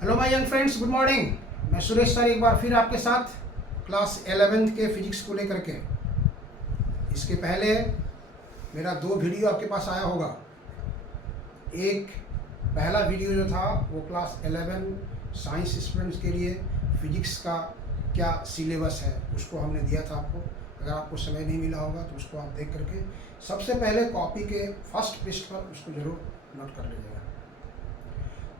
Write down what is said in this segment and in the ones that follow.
Hello my young friends, good morning. मैं Suresh sir एक बार फिर आपके साथ क्लास 11th के फिजिक्स को लेकर के। इसके पहले मेरा 2 वीडियो आपके पास आया होगा। एक पहला वीडियो जो था वो क्लास 11 साइंस स्टूडेंट्स के लिए फिजिक्स का क्या सिलेबस है उसको हमने दिया था आपको। अगर आपको समय नहीं मिला होगा तो उसको आप देख करके सबसे पहले कॉपी के फर्स्ट पृष्ठ पर उसको ज़रूर नोट कर लीजिएगा।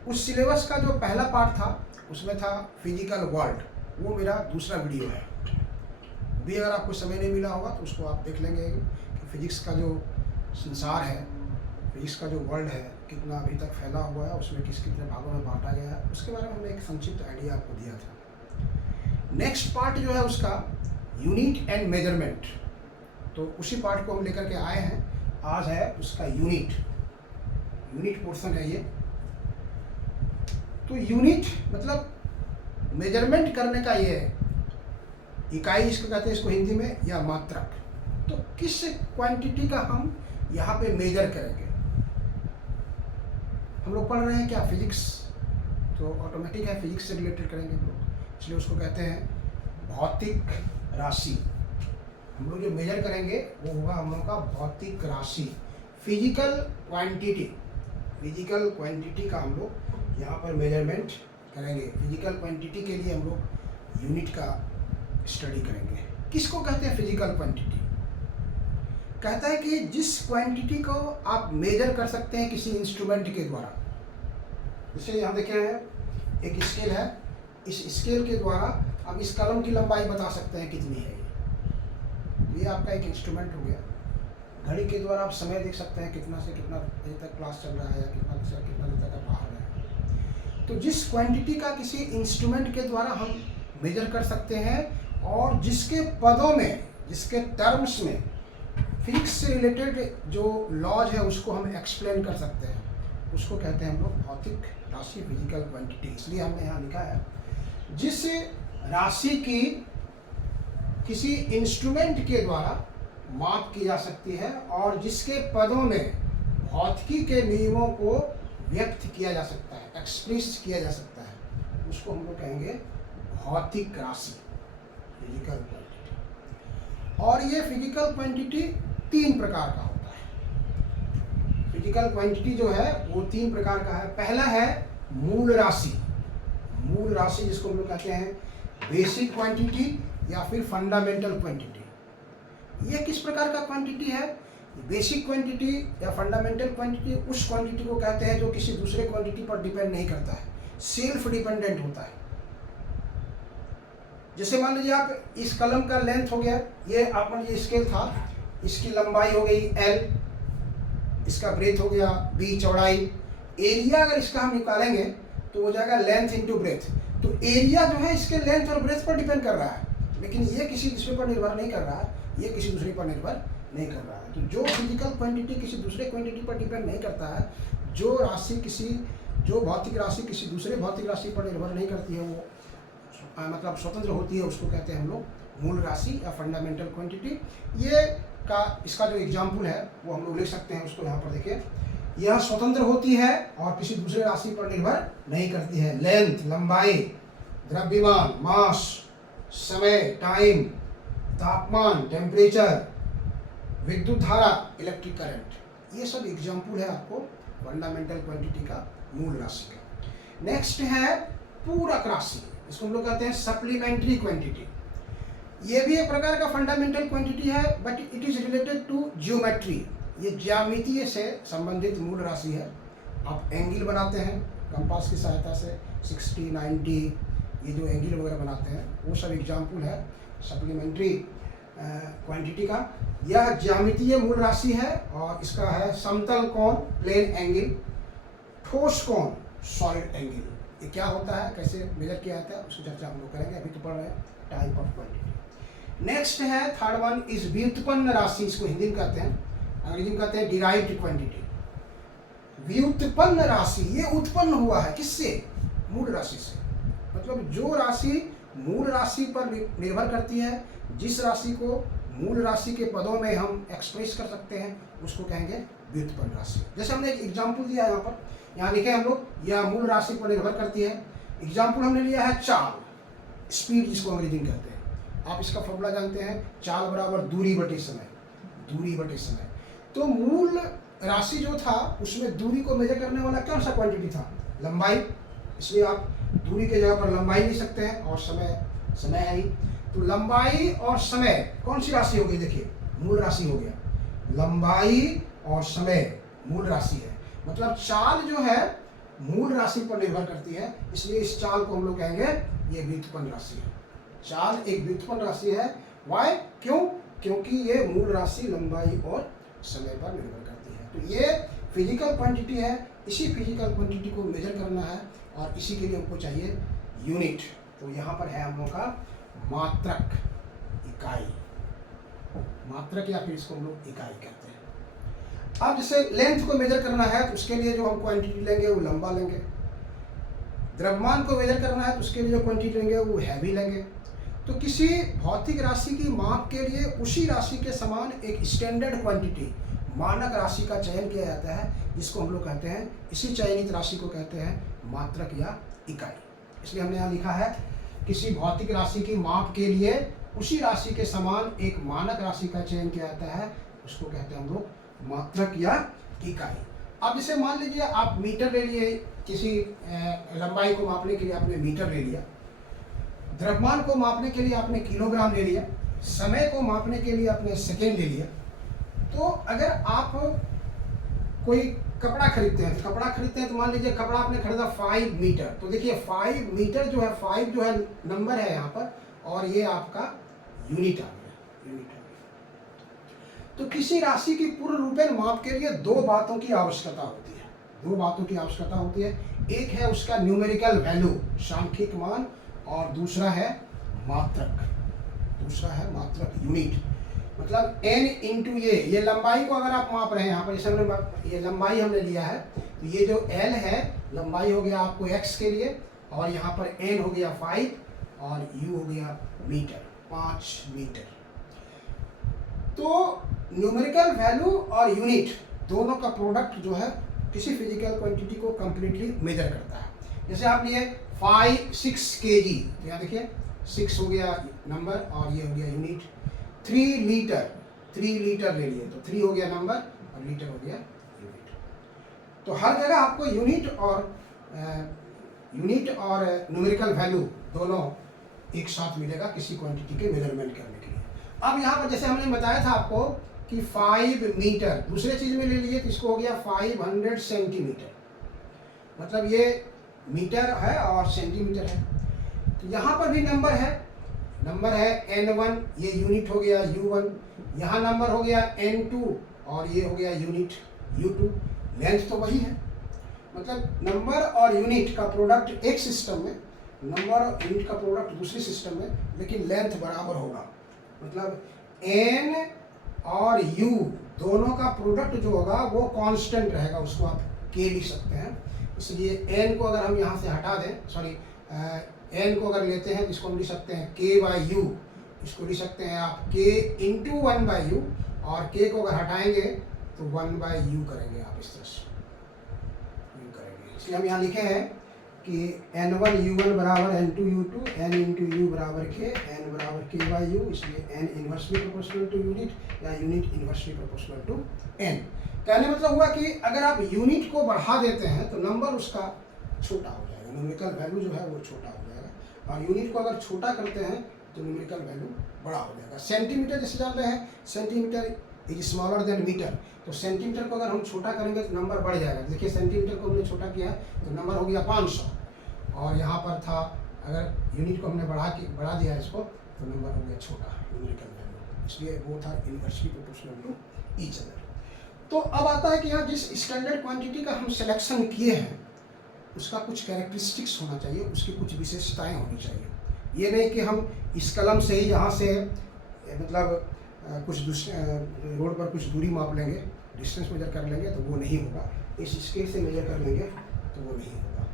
उस सिलेबस का जो पहला पार्ट था उसमें था फिजिकल वर्ल्ड, वो मेरा दूसरा वीडियो है। भी अगर आपको समय नहीं मिला होगा तो उसको आप देख लेंगे कि फिजिक्स का जो संसार है, फिजिक्स का जो वर्ल्ड है, कितना अभी तक फैला हुआ है, उसमें कितने भागों में बांटा गया है, उसके बारे में हमने एक संक्षिप्त आइडिया आपको दिया था। नेक्स्ट पार्ट जो है उसका यूनिट एंड मेजरमेंट, तो उसी पार्ट को हम लेकर के आए हैं। आज है उसका यूनिट पोर्शन है ये। तो यूनिट मतलब मेजरमेंट करने का ये इकाई इसको कहते हैं, इसको हिंदी में, या मात्रक। तो किस क्वांटिटी का हम यहाँ पे मेजर करेंगे। हम लोग पढ़ रहे हैं क्या फिजिक्स, तो ऑटोमेटिक है फिजिक्स से रिलेटेड करेंगे हम लोग, इसलिए उसको कहते हैं भौतिक राशि। हम लोग जो मेजर करेंगे वो होगा हम लोग का भौतिक राशि, फिजिकल क्वांटिटी का हम लोग यहाँ पर मेजरमेंट करेंगे। फिजिकल क्वांटिटी के लिए हम लोग यूनिट का स्टडी करेंगे। किसको कहते हैं फिजिकल क्वांटिटी? कहता है कि जिस क्वांटिटी को आप मेजर कर सकते हैं किसी इंस्ट्रूमेंट के द्वारा। जैसे यहाँ देखे हैं एक स्केल है, इस स्केल के द्वारा आप इस कलम की लंबाई बता सकते हैं कितनी है। ये आपका एक इंस्ट्रूमेंट हो गया। घड़ी के द्वारा आप समय देख सकते हैं कितना से कितना देर तक क्लास चल रहा है, या कितना से कितना देर तक आप बाहर हैं। तो जिस क्वांटिटी का किसी इंस्ट्रूमेंट के द्वारा हम मेजर कर सकते हैं और जिसके पदों में, जिसके टर्म्स में फिजिक्स से रिलेटेड जो लॉज है उसको हम एक्सप्लेन कर सकते हैं, उसको कहते हैं हम लोग भौतिक राशि, फिजिकल क्वांटिटी। इसलिए हमने यहाँ लिखा है जिस राशि की किसी इंस्ट्रूमेंट के द्वारा माप की जा सकती है और जिसके पदों में भौतिकी के नियमों को व्यक्त किया जा सकता है, एक्सप्रेस किया जा सकता है, उसको हम लोग कहेंगे भौतिक राशि, फिजिकल क्वांटिटी। और ये फिजिकल क्वांटिटी 3 प्रकार का होता है। फिजिकल क्वांटिटी जो है वो 3 प्रकार का है। पहला है मूल राशि जिसको हम लोग कहते हैं बेसिक क्वांटिटी या फिर फंडामेंटल क्वांटिटी। ये किस प्रकार का क्वांटिटी है? बेसिक क्वांटिटी या फंडामेंटल क्वांटिटी उस क्वांटिटी को कहते हैं जो किसी दूसरे क्वांटिटी पर डिपेंड नहीं करता है, सेल्फ डिपेंडेंट होता है। जैसे मान लीजिए आप इस कलम का लेंथ हो गया, ये आप मान लीजिए स्केल था, इसकी लंबाई हो गई L, इसका ब्रेथ हो गया B, चौड़ाई। एरिया अगर इसका हम निकालेंगे तो हो जाएगा लेंथ इंटू ब्रेथ। तो एरिया जो है इसके लेंथ और ब्रेथ पर डिपेंड कर रहा है, लेकिन ये किसी दूसरे पर निर्भर नहीं कर रहा है, ये किसी दूसरे पर निर्भर नहीं कर रहा है। तो जो फिजिकल क्वांटिटी किसी दूसरे क्वांटिटी पर डिपेंड नहीं करता है, जो भौतिक राशि किसी दूसरे भौतिक राशि पर निर्भर नहीं करती है, वो मतलब स्वतंत्र होती है, उसको कहते हैं हम लोग मूल राशि या फंडामेंटल क्वांटिटी। इसका जो एग्जाम्पल है वो हम लोग ले सकते हैं, उसको यहाँ पर देखिए। यह स्वतंत्र होती है और किसी दूसरे राशि पर निर्भर नहीं करती है। लेंथ, लंबाई, द्रव्यमान, मास, समय, टाइम, तापमान, टेम्परेचर, विद्युत धारा, इलेक्ट्रिक करंट, ये सब एग्जाम्पल है आपको फंडामेंटल क्वांटिटी का, मूल राशि का। नेक्स्ट है पूरक राशि, इसको हम लोग कहते हैं सप्लीमेंट्री क्वांटिटी। ये भी एक प्रकार का फंडामेंटल क्वांटिटी है, but it is related to geometry. ये ज्यामितीय से संबंधित मूल राशि है। आप एंगल बनाते हैं कंपास की सहायता से, 60, 90, ये जो एंगल वगैरह बनाते हैं वो सब एग्जाम्पल है सप्लीमेंट्री क्वांटिटी का। यह ज्यामितीय मूल राशि है और इसका है समतल कोण प्लेन एंगल, ठोस कोण सॉलिड एंगल। ये क्या होता है, कैसे मेजर किया जाता है, उसकी चर्चा हम लोग करेंगे। अभी तो पढ़ रहे हैं टाइप ऑफ क्वांटिटी। नेक्स्ट है थर्ड वन इज व्युत्पन्न राशि, इसको हिंदी में कहते हैं, अंग्रेजी में कहते हैं डिराइव्ड क्वांटिटी। व्युत्पन्न राशि, ये उत्पन्न हुआ है किससे? मूल राशि से। मतलब जो राशि मूल राशि पर निर्भर करती है, जिस राशि को मूल राशि के पदों में हम एक्सप्रेस कर सकते हैं, उसको कहेंगे व्युत्पन्न राशि। जैसे हमने एक एग्जाम्पल दिया यहाँ पर, यहाँ लिखे हम लोग, यह मूल राशि पर निर्भर करती है, एग्जाम्पल हमने लिया है चाल, स्पीड जिसको अंग्रेजी में कहते हैं। आप इसका फॉर्मूला जानते हैं, चाल बराबर दूरी बटे समय, दूरी बटे समय। तो मूल राशि जो था उसमें दूरी को मेजर करने वाला कौन सा क्वांटिटी था? लंबाई। इसलिए आप दूरी के जगह पर लंबाई ले सकते हैं, और समय है ही। तो लंबाई और समय कौन सी राशि हो गई? देखिए मूल राशि हो गया, लंबाई और समय मूल राशि है। मतलब चाल जो है मूल राशि पर निर्भर करती है, इसलिए इस चाल को हम लोग कहेंगे ये व्युत्पन्न राशि है। चाल एक व्युत्पन्न राशि है। वाई? क्यों? क्योंकि ये मूल राशि लंबाई और समय पर निर्भर करती है। तो ये फिजिकल क्वांटिटी है। इसी फिजिकल क्वांटिटी को मेजर करना है, और इसी के लिए हमको चाहिए यूनिट। तो यहाँ पर है हम लोग का मात्रक, इकाई, मात्रक, या फिर इसको हम लोग इकाई कहते हैं। अब जैसे लेंथ को मेजर करना है तो उसके लिए जो हम क्वांटिटी लेंगे वो लंबा लेंगे। द्रव्यमान को मेजर करना है तो उसके लिए जो क्वांटिटी लेंगे वो हैवी लेंगे। तो किसी भौतिक राशि की माप के लिए उसी राशि के समान एक स्टैंडर्ड क्वांटिटी, मानक राशि का चयन किया जाता है, जिसको हम लोग कहते हैं, इसी चयनित राशि को कहते हैं मात्रक या इकाई। इसलिए हमने यहाँ लिखा है किसी भौतिक राशि की माप के लिए उसी राशि के समान एक मानक राशि का चयन किया जाता है, उसको कहते हैं हम लोग मात्रक या इकाई। अब जैसे मान लीजिए आप मीटर ले लिए, किसी लंबाई को मापने के लिए आपने मीटर ले लिया, द्रव्यमान को मापने के लिए आपने किलोग्राम ले लिया, समय को मापने के लिए आपने सेकेंड ले लिया। तो अगर आप कोई कपड़ा खरीदते हैं तो मान लीजिए कपड़ा आपने खरीदा 5 मीटर, तो देखिए 5 मीटर जो है, 5 जो है नंबर है यहाँ पर, और ये आपका यूनिट आ गया, यूनिट आ गया। तो किसी राशि की पूर्ण रूपेण माप के लिए दो बातों की आवश्यकता होती है, दो बातों की आवश्यकता होती है। एक है उसका न्यूमेरिकल वैल्यू, सांख्यिक मान, और दूसरा है मात्रक, यूनिट। मतलब n इंटू ये लंबाई को अगर आप माप रहे हैं यहाँ पर, जैसे हमने ये लंबाई हमने लिया है, तो ये जो l है लंबाई हो गया आपको x के लिए, और यहाँ पर n हो गया 5, और u हो गया मीटर, 5 मीटर। तो न्यूमेरिकल वैल्यू और यूनिट दोनों का प्रोडक्ट जो है किसी फिजिकल क्वांटिटी को कंप्लीटली मेजर करता है। जैसे आप लिए 6 kg, तो यहाँ देखिए 6 हो गया नंबर और ये हो गया यूनिट। 3 लीटर ले लिए, तो 3 हो गया नंबर और लीटर हो गया यूनिट। तो हर जगह आपको यूनिट और न्यूमेरिकल वैल्यू दोनों एक साथ मिलेगा किसी क्वांटिटी के मेजरमेंट करने के लिए। अब यहाँ पर जैसे हमने बताया था आपको कि 5 मीटर, दूसरे चीज में ले लिए तो इसको हो गया 500 सेंटीमीटर, मतलब ये मीटर है और सेंटीमीटर है। तो यहाँ पर भी नंबर है n1, ये यूनिट हो गया u1, यहाँ नंबर हो गया n2 और ये हो गया यूनिट u2। लेंथ तो वही है, मतलब नंबर और यूनिट का प्रोडक्ट एक सिस्टम में, नंबर और यूनिट का प्रोडक्ट दूसरे सिस्टम में, लेकिन लेंथ बराबर होगा। मतलब n और u दोनों का प्रोडक्ट जो होगा वो कांस्टेंट रहेगा, उसको आप k लिख सकते हैं। इसलिए n को अगर हम यहाँ से हटा दें, n को अगर लेते हैं तो इसको हम लिख सकते हैं k/u, इसको लिख सकते हैं आप k इंटू 1/u, और k को अगर हटाएंगे तो 1/u करेंगे आप, इस तरह से u करेंगे। इसलिए हम यहाँ लिखे हैं कि n1 u1 बराबर n2 u2, n into u बराबर k, n बराबर k/u, इसलिए n inversely proportional to unit या unit inversely proportional to n। कहने मतलब हुआ कि अगर आप यूनिट को बढ़ा देते हैं तो नंबर उसका छोटा हो जाएगा, न्यूमेरिकल वैल्यू जो है वो छोटा हो जाएगा, और यूनिट को अगर छोटा करते हैं तो न्यूमेरिकल वैल्यू बड़ा हो जाएगा। सेंटीमीटर जैसे जान रहे हैं, centimetre is smaller than metre, तो सेंटीमीटर को अगर हम छोटा करेंगे तो नंबर बढ़ जाएगा। देखिए सेंटीमीटर को हमने छोटा किया तो नंबर हो गया 500, और यहाँ पर था अगर यूनिट को हमने बढ़ा दिया इसको तो नंबर हो गया छोटा, न्यूमेरिकल वैल्यू, इसलिए वो था inversely proportional to each other. तो अब आता है कि यहाँ जिस स्टैंडर्ड क्वांटिटी का हम सिलेक्शन किए हैं उसका कुछ कैरेक्टरिस्टिक्स होना चाहिए, उसकी कुछ विशेषताएं होनी चाहिए। ये नहीं कि हम इस कलम से ही यहाँ से मतलब कुछ रोड पर कुछ दूरी माप लेंगे, डिस्टेंस मेजर कर लेंगे तो वो नहीं होगा, इस स्केल से मेजर कर लेंगे तो वो नहीं होगा।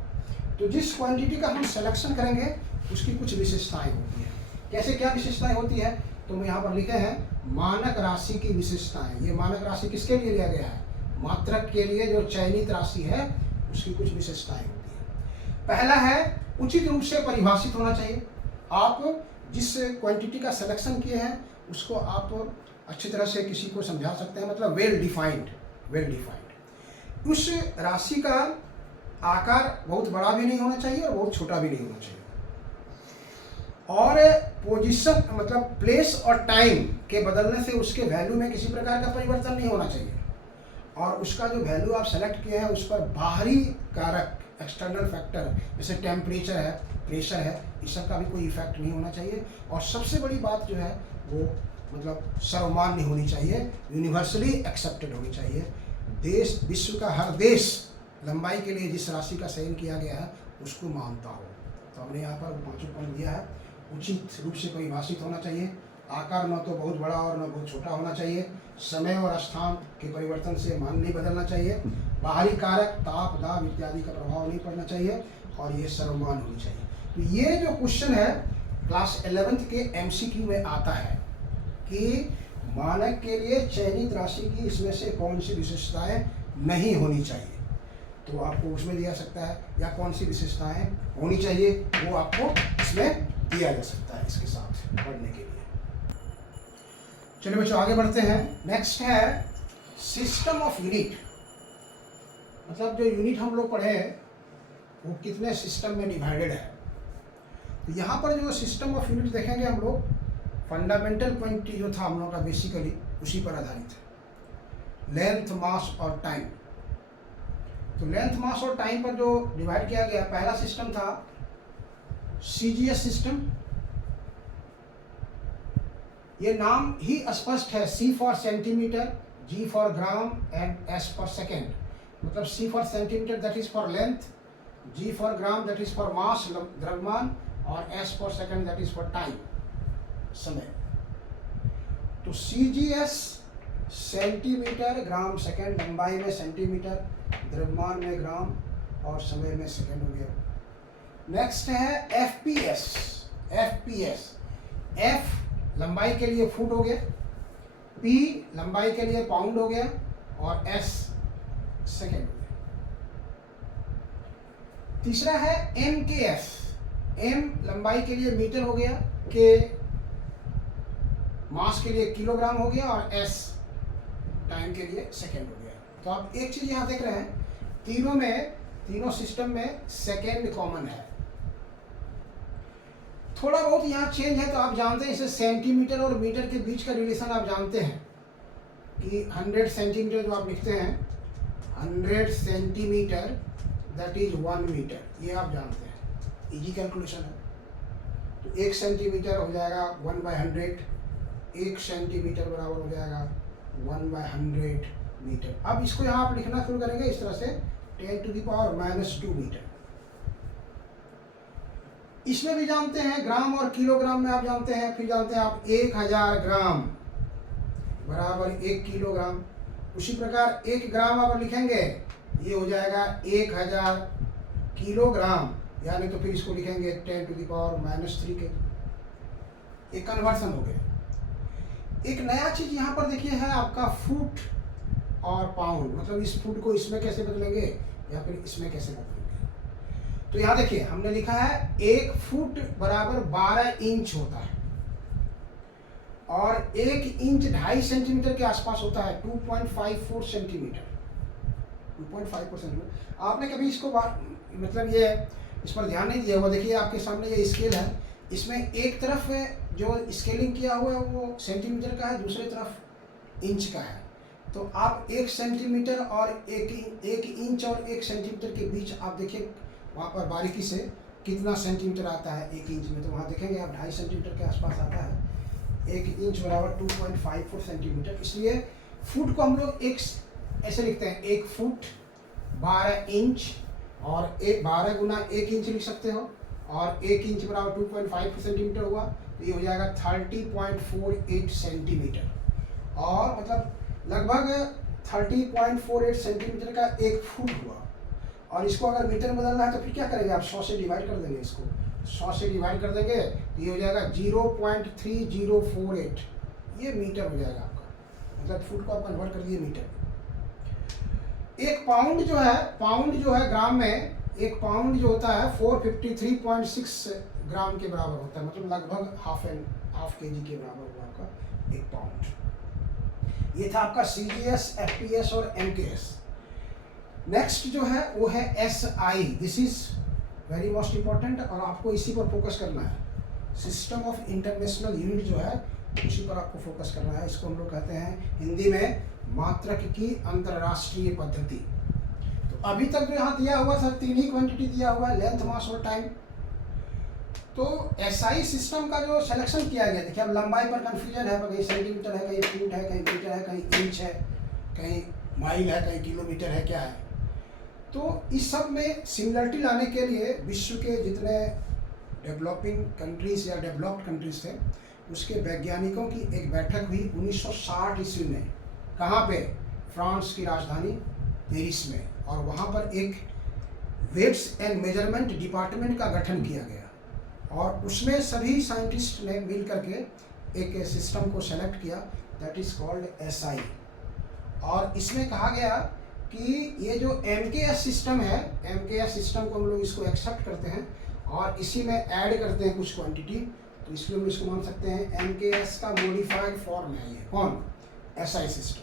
तो जिस क्वांटिटी का हम सिलेक्शन करेंगे उसकी कुछ विशेषताएं होती हैं। कैसे, क्या विशेषताएं होती है, तो मैं यहाँ पर लिखे हैं मानक राशि की विशेषताएं। ये मानक राशि किसके लिए लिया गया है, मात्रक के लिए, जो चयनित राशि है उसकी कुछ विशेषताएं होती है। पहला है उचित रूप से परिभाषित होना चाहिए। आप जिस क्वांटिटी का सिलेक्शन किए हैं उसको आप अच्छी तरह से किसी को समझा सकते हैं, मतलब वेल डिफाइंड। उस राशि का आकार बहुत बड़ा भी नहीं होना चाहिए और बहुत छोटा भी नहीं होना चाहिए, और पोजीशन मतलब प्लेस और टाइम के बदलने से उसके वैल्यू में किसी प्रकार का परिवर्तन नहीं होना चाहिए, और उसका जो वैल्यू आप सेलेक्ट किए हैं उस पर बाहरी कारक एक्सटर्नल फैक्टर जैसे टेम्परेचर है, प्रेशर है, इस सब का भी कोई इफेक्ट नहीं होना चाहिए। और सबसे बड़ी बात जो है वो मतलब सर्वमान्य होनी चाहिए, यूनिवर्सली एक्सेप्टेड होनी चाहिए। देश, विश्व का हर देश लंबाई के लिए जिस राशि का चयन किया गया है उसको मानता हो। तो हमने यहाँ पर 5 पॉइंट दिया है। उचित रूप से परिभाषित होना चाहिए, आकार न तो बहुत बड़ा और न बहुत छोटा होना चाहिए, समय और स्थान के परिवर्तन से मान नहीं बदलना चाहिए, बाहरी कारक ताप, दाब इत्यादि का प्रभाव नहीं पड़ना चाहिए, और ये सर्वमान होनी चाहिए। तो ये जो क्वेश्चन है क्लास 11th के MCQ में आता है कि मानक के लिए चयनित राशि की इसमें से कौन सी विशेषताएं नहीं होनी चाहिए, तो आपको उसमें दिया सकता है, या कौन सी विशेषताएं होनी चाहिए वो आपको इसमें दिया जा सकता है इसके साथ पढ़ने के लिए। चलिए बच्चों आगे बढ़ते हैं। नेक्स्ट है सिस्टम ऑफ यूनिट, मतलब जो यूनिट हम लोग पढ़े वो कितने सिस्टम में डिवाइडेड है। तो यहाँ पर जो सिस्टम ऑफ यूनिट देखेंगे हम लोग, फंडामेंटल क्वांटिटी जो था हम लोग का बेसिकली उसी पर आधारित है, लेंथ, मास और टाइम। तो लेंथ, मास और टाइम पर जो डिवाइड किया गया, पहला सिस्टम था CGS सिस्टम। ये नाम ही स्पष्ट है, C for centimetre, G for gram and S for second. मतलब C for centimetre that is for length, G for gram that is for mass द्रव्यमान, और S for second that is for time, समय। तो CGS centimetre, gram second, लंबाई में centimetre, द्रव्यमान में ग्राम और समय में सेकेंड हो गया। नेक्स्ट है FPS। F लंबाई के लिए फुट हो गया, P लंबाई के लिए पाउंड हो गया, और S सेकेंड हो गया। तीसरा है MKS। M लंबाई के लिए मीटर हो गया, K मास के लिए किलोग्राम हो गया, और S टाइम के लिए सेकेंड हो गया। तो आप एक चीज यहाँ देख रहे हैं, तीनों सिस्टम में सेकेंड कॉमन है। थोड़ा बहुत यहाँ चेंज है, तो आप जानते हैं इसे सेंटीमीटर और मीटर के बीच का रिलेशन आप जानते हैं कि 100 सेंटीमीटर जो आप लिखते हैं, 100 सेंटीमीटर दैट इज 1 मीटर, ये आप जानते हैं, इजी कैलकुलेशन है। तो 1 सेंटीमीटर हो जाएगा 1/100, 1 सेंटीमीटर बराबर हो जाएगा 1/100 मीटर। अब इसको यहाँ आप लिखना शुरू करेंगे इस तरह से, 10⁻⁻² मीटर। इसमें भी जानते हैं ग्राम और किलोग्राम में आप जानते हैं, फिर जानते हैं आप 1000 ग्राम बराबर 1 किलोग्राम। उसी प्रकार 1 ग्राम आप लिखेंगे, ये हो जाएगा 1000 किलोग्राम, यानी तो फिर इसको लिखेंगे 10⁻³ के। एक कन्वर्सन हो गया। एक नया चीज यहाँ पर देखिए है आपका फुट और पाउंड, मतलब इस फुट को इसमें कैसे बदलेंगे या फिर इसमें कैसे बदलेंगे। तो यहाँ देखिए हमने लिखा है 1 फुट बराबर 12 इंच होता है, और 1 इंच 2.5 सेंटीमीटर के आसपास होता है, 2.54 सेंटीमीटर, 2.5 सेंटीमीटर। आपने कभी इसको मतलब ये इस पर ध्यान नहीं दिया हुआ। देखिए आपके सामने ये स्केल है, इसमें एक तरफ जो स्केलिंग किया हुआ है वो सेंटीमीटर का है, दूसरी तरफ इंच का है। तो आप 1 सेंटीमीटर और 1 इंच और 1 सेंटीमीटर के बीच आप देखिए वहाँ पर बारीकी से कितना सेंटीमीटर आता है 1 इंच में, तो वहाँ देखेंगे आप 2.5 सेंटीमीटर के आसपास आता है। 1 इंच बराबर 2.54 सेंटीमीटर। इसलिए फुट को हम लोग ऐसे लिखते हैं, 1 फुट 12 इंच, और 12 गुना 1 इंच लिख सकते हो, और 1 इंच बराबर 2.5 सेंटीमीटर हुआ, तो ये हो जाएगा 30.48 सेंटीमीटर, और मतलब लगभग 30.48 सेंटीमीटर का 1 फुट हुआ। और इसको अगर मीटर में बदलना है तो फिर क्या करेंगे आप, 100 से डिवाइड कर देंगे, इसको 100 से डिवाइड कर देंगे तो ये हो जाएगा 0.3048, ये मीटर हो जाएगा आपका, मतलब फुट को आप कन्वर्ट कर दिए मीटर। एक पाउंड जो है ग्राम में एक पाउंड जो होता है 453.6 ग्राम के बराबर होता है, मतलब लगभग हाफ केजी के बराबर हुआ आपका एक पाउंड। ये था आपका CGS, FPS और MKS। नेक्स्ट जो है वो है SI। This is very most important और आपको इसी पर फोकस करना है। सिस्टम ऑफ इंटरनेशनल यूनिट जो है उसी पर आपको फोकस करना है। इसको हम लोग कहते हैं हिंदी में मात्रक की अंतरराष्ट्रीय पद्धति। तो अभी तक जो यहाँ दिया हुआ था 3 ही क्वांटिटी दिया हुआ है, लेंथ, मास और टाइम। तो SI सिस्टम का जो सिलेक्शन किया गया, देखिए अब लंबाई पर कंफ्यूजन है, कहीं सेंटीमीटर है, कहीं फुट है, कहीं मीटर है, कहीं इंच है, कहीं माइल है, कहीं किलोमीटर है, क्या है। तो इस सब में सिमिलरिटी लाने के लिए विश्व के जितने डेवलपिंग कंट्रीज या डेवलप्ड कंट्रीज थे उसके वैज्ञानिकों की एक बैठक हुई 1960 ईस्वी में। कहाँ पे? फ्रांस की राजधानी पेरिस में। और वहाँ पर एक वेट्स एंड मेजरमेंट डिपार्टमेंट का गठन किया गया और उसमें सभी साइंटिस्ट ने मिल करके एक सिस्टम को सेलेक्ट किया, दैट इज़ कॉल्ड SI। और इसमें कहा गया कि ये जो MKS सिस्टम है, MKS सिस्टम को हम लोग इसको एक्सेप्ट करते हैं और इसी में ऐड करते हैं कुछ क्वांटिटी, तो इसलिए हम इसको मान सकते हैं MKS का मॉडिफाइड फॉर्म है ये। कौन? SI system.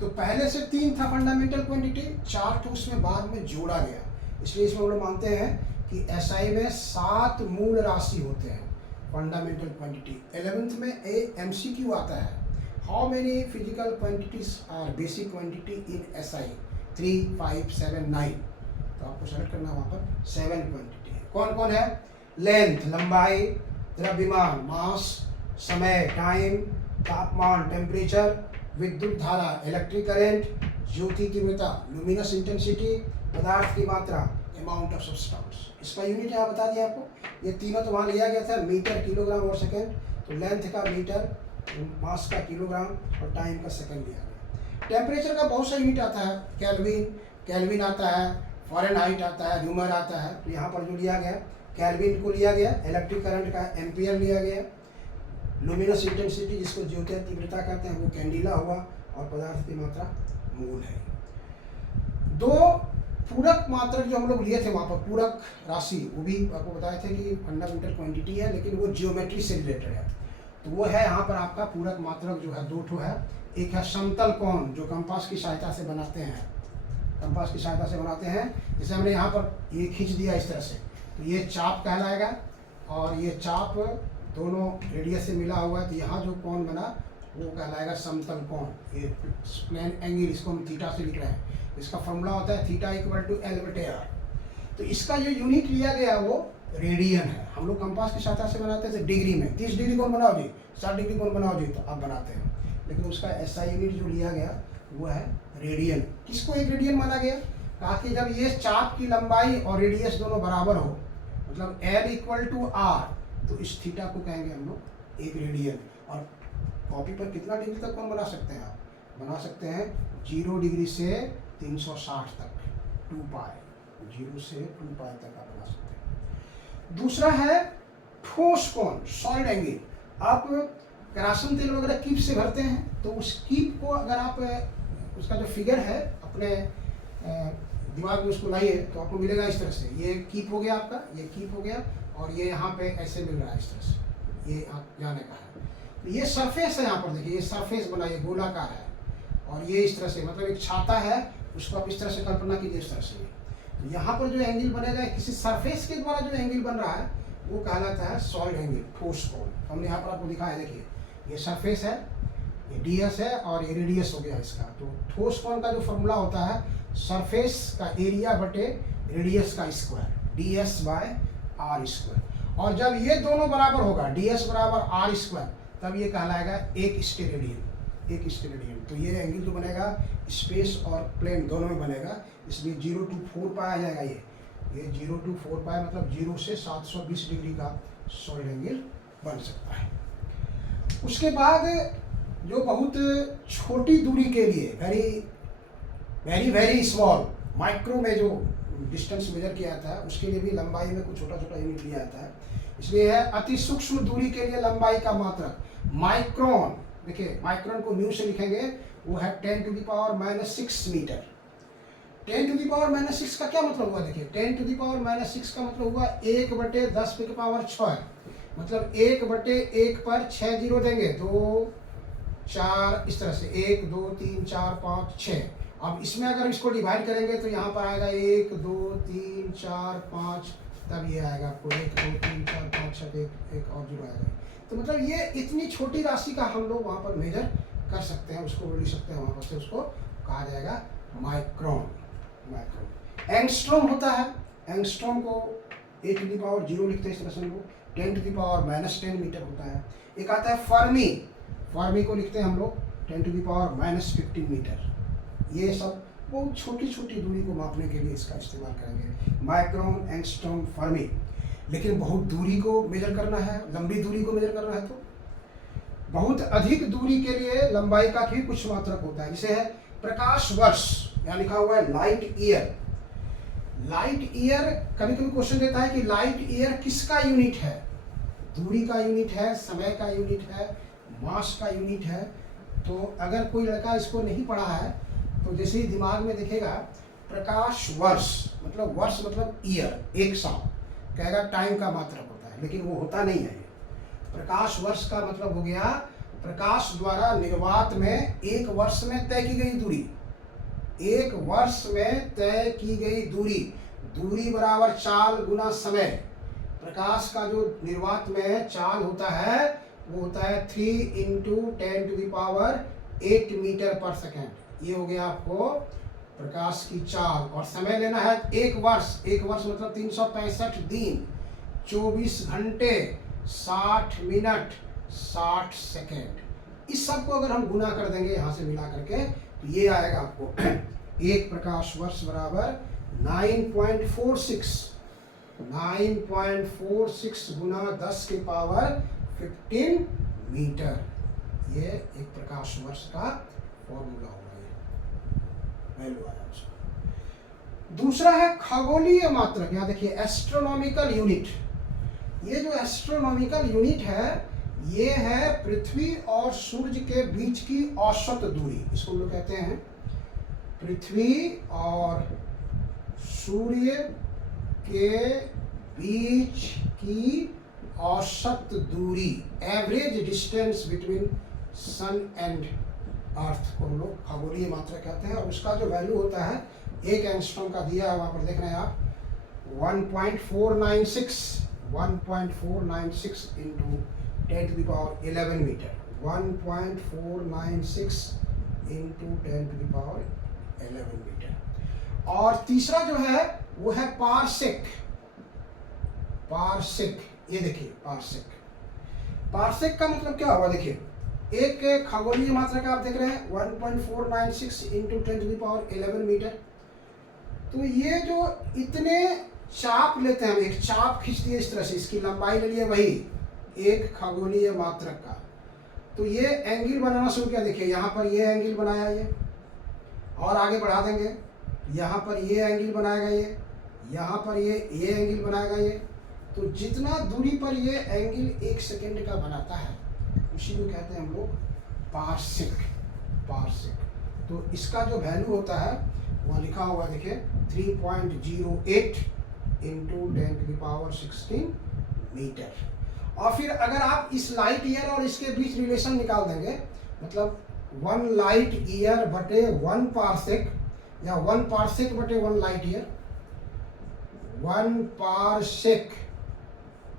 तो पहले से 3 था फंडामेंटल क्वांटिटी, 4 तो उसमें बाद में जोड़ा गया। इसलिए इसमें हम लोग मानते हैं कि SI में 7 मूल राशि होते हैं फंडामेंटल क्वांटिटी। 11th में MCQ आता है, how many physical quantities are basic quantity in SI? 3, 5, 7, 9। तो आपको सेलेक्ट करना वहाँ पर 7 क्वांटिटी है। कौन कौन है? लेंथ, लंबाई, द्रव्यमान, मास, समय, टाइम, तापमान, टेम्परेचर, विद्युत धारा, इलेक्ट्रिक करंट, ज्योति तीव्रता, लुमिनस इंटेंसिटी, पदार्थ की मात्रा, अमाउंट ऑफ सब्सटेंस। इसका यूनिट यहाँ बता दिया आपको। ये तीनों तो वहाँ लिया गया था, मीटर, किलोग्राम और सेकेंड। तो लेंथ का मीटर, मास का किलोग्राम और टाइम का सेकेंड लिया गया। टेम्परेचर का बहुत सा यूनिट आता है, केल्विन आता है, फ़ारेनहाइट आता है, ल्यूमर आता है। तो यहाँ पर जो लिया गया केल्विन को लिया गया, इलेक्ट्रिक करंट का एम्पियर लिया गया, लुमिनस इंटेंसिटी जिसको ज्योति तीव्रता कहते हैं वो कैंडिला हुआ और पदार्थ की मात्रा मोल है। 2 पूरक मात्रक जो हम लोग लिए थे वहाँ पर, पूरक राशि, वो भी आपको बताए थे कि फंडामेंटल क्वांटिटी है लेकिन वो जियोमेट्री से रिलेटेड है। तो वो है यहाँ पर आपका पूरक मात्रक जो है 2 है। एक है समतल कोण जो कंपास की सहायता से बनाते हैं, जैसे हमने यहाँ पर ये खींच दिया इस तरह से, तो ये चाप कहलाएगा और ये चाप दोनों रेडियस से मिला हुआ है, तो यहाँ जो कोण बना वो कहलाएगा समतल कोण। ये प्लेन एंगल, इसको हम थीटा से लिख रहे हैं। इसका फॉर्मूला होता है थीटा इक्वल टू L/R। तो इसका जो यूनिट लिया गया वो रेडियन है। हम लोग कंपास की सहायता से बनाते थे डिग्री में, 30 डिग्री कोण बनाओ जी, 60 डिग्री कोण बनाओ जी, तो अब बनाते हैं। लेकिन उसका SI यूनिट जो लिया गया वो है रेडियन। किसको एक रेडियन माना गया? कहा कि जब ये चाप की लंबाई और रेडियस दोनों बराबर हो, मतलब L इक्वल टू R, तो इस थीटा को कहेंगे हम लोग एक रेडियन। और कॉपी पर कितना डिग्री तक कोण बना सकते हैं? आप बना सकते हैं 0 डिग्री से 360 तक, 2 पाई, 0 से 2 पाई तक आप बना सकते हैं। दूसरा है ठोस कोण, सॉलिड एंगल। आप केरासिन तेल वगैरह कीप से भरते हैं, तो उस कीप को अगर आप उसका जो फिगर है अपने दिमाग में उसको लाइए तो आपको मिलेगा इस तरह से। ये कीप हो गया आपका, ये कीप हो गया और ये यहाँ पे ऐसे मिल रहा है इस तरह से, ये आप जाने का है। तो ये सरफेस है, यहाँ पर देखिए ये सरफेस बना, ये गोलाकार है और ये इस तरह से, मतलब एक छाता है, उसको आप इस तरह से कल्पना कीजिए इस तरह से। तो यहाँ पर जो एंगल बनेगा किसी सरफेस के द्वारा जो एंगल बन रहा है वो कहलाता है सॉलिड एंगल, ठोस कोण। हमने यहाँ पर आपको दिखाया, देखिए ये सरफेस है, ये ds है और ये रेडियस हो गया इसका। तो ठोस कोण का जो फॉर्मूला होता है सरफेस का एरिया बटे रेडियस का स्क्वायर, ds/r²। और जब ये दोनों बराबर होगा, ds बराबर r², तब ये कहलाएगा एक स्टेरेडियन। तो ये एंगल जो बनेगा स्पेस और प्लेन दोनों में बनेगा, इसलिए 0 to 4 पाई आ जाएगा। ये 0 to 4 पाई मतलब 0 से 720 डिग्री का सॉलिड एंगल बन सकता है। उसके बाद जो बहुत छोटी दूरी के लिए वेरी स्मॉल, माइक्रो में जो डिस्टेंस मेजर किया जाता है उसके लिए भी लंबाई में कुछ छोटा छोटा यूनिट लिया जाता है। इसलिए है अति सूक्ष्म दूरी के लिए लंबाई का मात्रक माइक्रोन। देखिए माइक्रोन को न्यू से लिखेंगे, वो है 10⁻⁻⁶ मीटर। 10⁻⁻6 का क्या मतलब हुआ? देखिए 10⁻⁻6 का मतलब हुआ 1/10⁻6 है, मतलब 1/1 पर 6 जीरो देंगे, 2 4 इस तरह से 1 2 3 4 5 6। अब इसमें अगर इसको डिवाइड करेंगे तो यहाँ पर आएगा 1 2 3 4 5, तब ये आएगा आपको 1 2 3 4 5 6 एक और जीरो आएगा। तो मतलब ये इतनी छोटी राशि का हम लोग वहाँ पर मेजर कर सकते हैं, उसको लिख सकते हैं वहाँ पर से, उसको कहा जाएगा माइक्रोन। माइक्रोन एंगस्ट्रॉम होता है, एंगस्ट्रॉम को 8⁻0 लिखते हैं इस तरह से, 10⁻⁻10 मीटर होता है। एक आता है फर्मी, फर्मी को लिखते हैं हम लोग 10⁻15 मीटर। ये सब बहुत छोटी छोटी दूरी को मापने के लिए इसका इस्तेमाल करेंगे, माइक्रोन, एंगस्ट्रॉम, फर्मी। लेकिन बहुत दूरी को मेजर करना है, लंबी दूरी को मेजर करना है तो बहुत अधिक दूरी के लिए लंबाई का भी कुछ मात्रक होता है, जिसे है प्रकाश वर्ष, यहाँ लिखा हुआ है लाइट ईयर। लाइट ईयर कभी कभी क्वेश्चन देता है कि लाइट ईयर किसका यूनिट है? दूरी का यूनिट है, समय का यूनिट है, मास का यूनिट है। तो अगर कोई लड़का इसको नहीं पढ़ा है तो जैसे ही दिमाग में देखेगा प्रकाश वर्ष मतलब, वर्ष मतलब ईयर, एक साल, कहेगा टाइम का मात्रक होता है, लेकिन वो होता नहीं है। प्रकाश वर्ष का मतलब हो गया प्रकाश द्वारा निर्वात में एक वर्ष में तय की गई दूरी, एक वर्ष में तय की गई दूरी, दूरी बराबर चाल गुना समय। प्रकाश का जो निर्वात में चाल होता है वो होता है 3 × 10⁸ मीटर पर सेकेंड। ये हो गया आपको प्रकाश की चाल, और समय लेना है एक वर्ष। एक वर्ष मतलब 365 दिन, 24 घंटे, 60 मिनट, 60 सेकेंड। इस सब को अगर हम गुना कर देंगे यहाँ से मिला करके तो ये आएगा आपको एक प्रकाश वर्ष बराबर 9.46 गुना 10⁻15 मीटर। ये एक प्रकाश वर्ष का फॉर्मूला होगा, ये वैल्यू आया उसका। दूसरा है खगोलीय मात्रक, यहाँ देखिए एस्ट्रोनॉमिकल यूनिट। ये जो एस्ट्रोनॉमिकल यूनिट है ये है पृथ्वी और सूर्य के बीच की औसत दूरी, इसको हम लोग कहते हैं पृथ्वी और सूर्य के बीच की औसत दूरी, average distance between sun and earth को हम लोग खगोलीय मात्रा कहते हैं। और उसका जो वैल्यू होता है एक एंगस्ट्रॉम का दिया है, वहाँ पर देख रहे हैं आप 1.496 into 10⁻11 मीटर, 1.496 into 10⁻11 मीटर। और तीसरा जो है वो है पारसेक। पारसेक, ये देखिए पारसेक, पारसेक का मतलब क्या होगा? देखिए एक खगोलीय मात्रा का आप देख रहे हैं 1.496 into 10⁻11 मीटर। तो ये जो इतने चाप लेते हैं, हम एक चाप खींच दिए इस तरह से, इसकी लंबाई ले लिए वही एक खगोलीय मात्रक का, तो ये एंगल बनाना शुरू किया। देखिए यहाँ पर ये एंगल बनाया ये, और आगे बढ़ा देंगे, यहाँ पर ये एंगल बनाएगा ये, यहाँ पर ये एंगल बनाएगा ये। तो जितना दूरी पर ये एंगल 1 सेकेंड का बनाता है उसी को कहते हैं हम लोग पारसेक। पारसेक, तो इसका जो वैल्यू होता है वह लिखा हुआ देखिए 3.08 into 10⁻16 मीटर। और फिर अगर आप इस लाइट ईयर और इसके बीच रिलेशन निकाल देंगे, मतलब 1 लाइट ईयर बटे 1 पारसेक, या 1 पारसेक बटे 1 लाइट ईयर, 1 पारसेक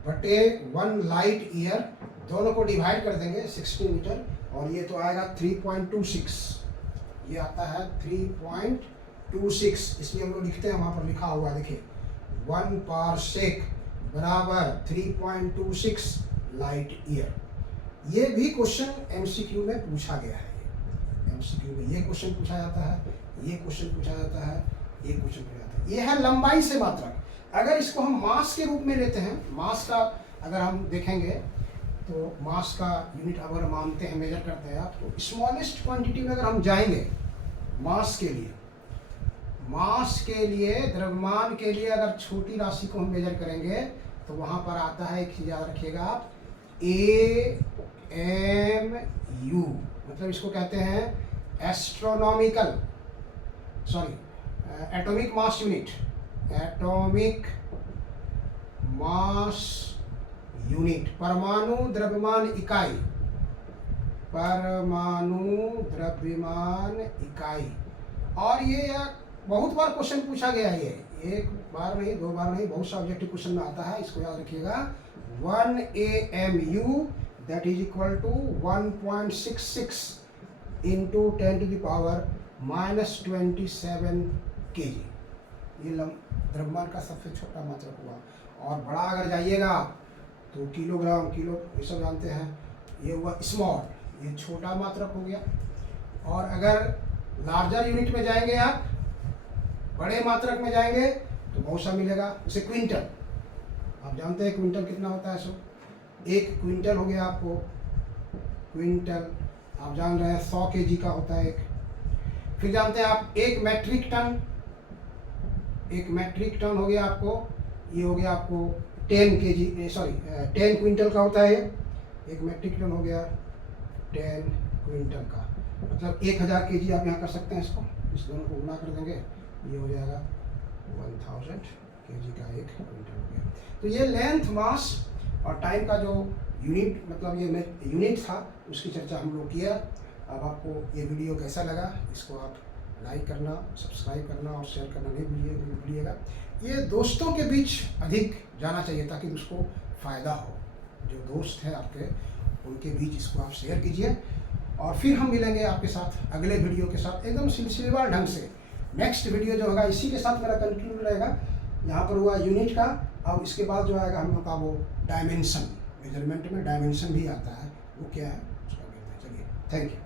बटे 1 लाइट ईयर, दोनों को डिवाइड कर देंगे 60 मीटर, और ये तो आएगा 3.26, ये आता है 3.26। इसलिए हम लोग लिखते हैं, वहाँ पर लिखा हुआ है देखिए 1 पारसेक बराबर 3.26 लाइट ईयर। ये भी क्वेश्चन एमसीक्यू में पूछा गया है। एमसीक्यू में ये क्वेश्चन पूछा जाता है, ये क्वेश्चन पूछा जाता है, ये क्वेश्चन पूछा जाता है। ये है लंबाई से मात्रक। अगर इसको हम मास के रूप में लेते हैं, मास का अगर हम देखेंगे तो मास का यूनिट अगर मानते हैं, मेजर करते हैं आप, तो स्मॉलेस्ट क्वांटिटी में अगर हम जाएंगे मास के लिए, मास के लिए, द्रव्यमान के लिए अगर छोटी राशि को हम मेजर करेंगे तो वहाँ पर आता है, एक चीज़ याद रखिएगा आप, AMU, मतलब इसको कहते हैं astronomical, sorry atomic mass unit, atomic mass unit, परमाणु द्रव्यमान इकाई, परमाणु द्रव्यमान इकाई। और ये बहुत बार क्वेश्चन पूछा गया है, ये एक बार नहीं, दो बार नहीं, बहुत सा ऑब्जेक्टिव क्वेश्चन में आता है, इसको याद रखिएगा। 1 AMU that is equal to 1.66 into 10⁻⁻27 kg। ये द्रव्यमान का सबसे छोटा मात्रक हुआ। और बड़ा अगर जाइएगा तो किलोग्राम, किलो, ये सब जानते हैं। ये हुआ स्मॉल, ये छोटा मात्रक हो गया। और अगर लार्जर यूनिट में जाएंगे आप, बड़े मात्रक में जाएंगे तो बहुत सा मिलेगा। जैसे क्विंटल, आप जानते हैं क्विंटल कितना होता है। सो 1 क्विंटल हो गया आपको, क्विंटल आप जान रहे हैं 100 kg का होता है एक। फिर जानते हैं आप 1 मेट्रिक टन, 1 मेट्रिक टन हो गया आपको, ये हो गया आपको 10 kg, सॉरी 10 क्विंटल का होता है। 1 मेट्रिक टन हो गया 10 क्विंटल का, मतलब 1000 kg आप यहाँ कर सकते हैं। इसको, इस दोनों को गुना कर देंगे, ये हो जाएगा 1000 kg का 1 क्विंटल हो गया। तो ये लेंथ, मास और टाइम का जो यूनिट, मतलब ये यूनिट था, उसकी चर्चा हम लोग किया। अब आपको ये वीडियो कैसा लगा, इसको आप लाइक करना, सब्सक्राइब करना और शेयर करना नहीं भूलिएगा। ये दोस्तों के बीच अधिक जाना चाहिए ताकि उसको फ़ायदा हो। जो दोस्त हैं आपके, उनके बीच इसको आप शेयर कीजिए। और फिर हम मिलेंगे आपके साथ अगले वीडियो के साथ, एकदम सिलसिलेवार ढंग से। नेक्स्ट वीडियो जो होगा इसी के साथ मेरा कंक्लूड रहेगा। यहाँ पर हुआ यूनिट का, अब इसके बाद जो आएगा हम लोग का वो डायमेंशन। मेजरमेंट में डायमेंशन भी आता है, वो क्या है उसका देखते हैं। चलिए, थैंक यू।